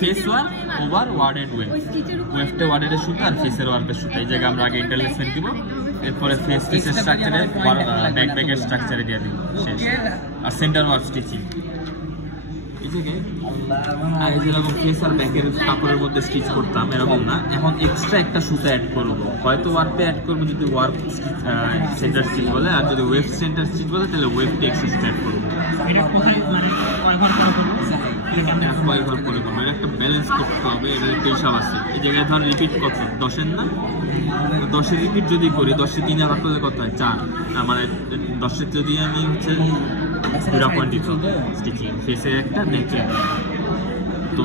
face work over ওয়ার্ডেড wave ওয়েভটা ওয়ার্ডেডের সুতা আর ফেসের ওয়ার্কের সুতা এই জায়গায় আমরা আগে ইন্টারলেসমেন্ট দিব এরপরে ফেসের স্ট্রাকচারে ব্যাকের স্ট্রাকচারে দিয়ে দিব শেষ আর সেন্টার ওয়ার্ক স্টিচিং এই জায়গায় আগে যেরকম ফেস আর ব্যাকের কাপড়ের মধ্যে স্টিচ করতাম এরকম না এখন এক্সট্রা একটা সুতা অ্যাড করবো হয়তো ওয়ার্কটা অ্যাড করবো যদি ওয়ার্ক সেন্টার স্টিচ বলে আর যদি ওয়েভ সেন্টার স্টিচ বলে তাহলে ওয়েভটা এক্সট্রা সুতা অ্যাড করবো কয় ঘর পরে করবো এটা একটা ব্যালেন্স করতে হবে এটার একটা হিসাব আছে এই জায়গায় ধর রিপিট কত 10-এর না 10-এর রিপিট যদি করি 10-এ 3 ভাগ করলে কত হয় 4 মানে 10-এর যদি আমি হচ্ছে 2 পয়েন্ট দিত স্টিচিং ফেসের একটা ব্যাকের তো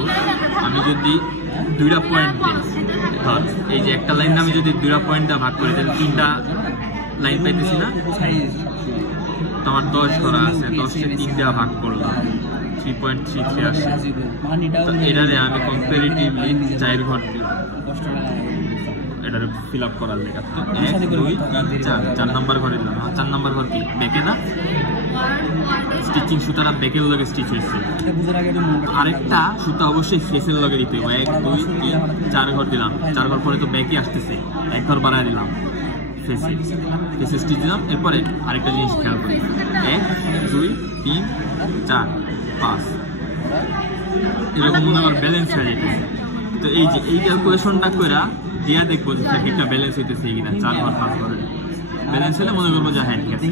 আমি যদি 2 পয়েন্ট দিই ধর এই যে একটা লাইন আমি যদি 2 পয়েন্ট দিয়ে ভাগ করি তাহলে 3টা লাইন পাইতেছি না তো আমার 10 করা আছে 10-এ 3 দিয়ে ভাগ করলাম 3.33 আসে তো এটারে আমি কম্পারেটিভলি 4 ঘর দিলাম এটারে ফিল আপ করার লেগে তো 1 2 3 4 নাম্বার ঘরে দিলাম 4 নাম্বার ঘর কি বেকে না স্টিচিং সুতাটা বেকের লগে স্টিচ হয়েছে আরেকটা সুতা অবশ্যই ফেসের লগে দিতে হবে 1 2 3 4 ঘর দিলাম 4 ঘর পরে তো বেকে আসতেছে 1 ঘর বাড়ায় দিলাম ফেসে স্টিচ দিলাম এরপরে আরেকটা জিনিস খেয়াল করি 1 2 3 4 5 এরকম মনে আমার ব্যালেন্স হয়ে যেতেছে তো এই যে এই ক্যালকুলেশনটা করে দিয়া দেখবো যে একটা ব্যালেন্স হইতেছে কিনা 4 ঘর 5 ঘরে ব্যালেন্স হলে মনে করবো যে হ্যাঁ ঠিক আছে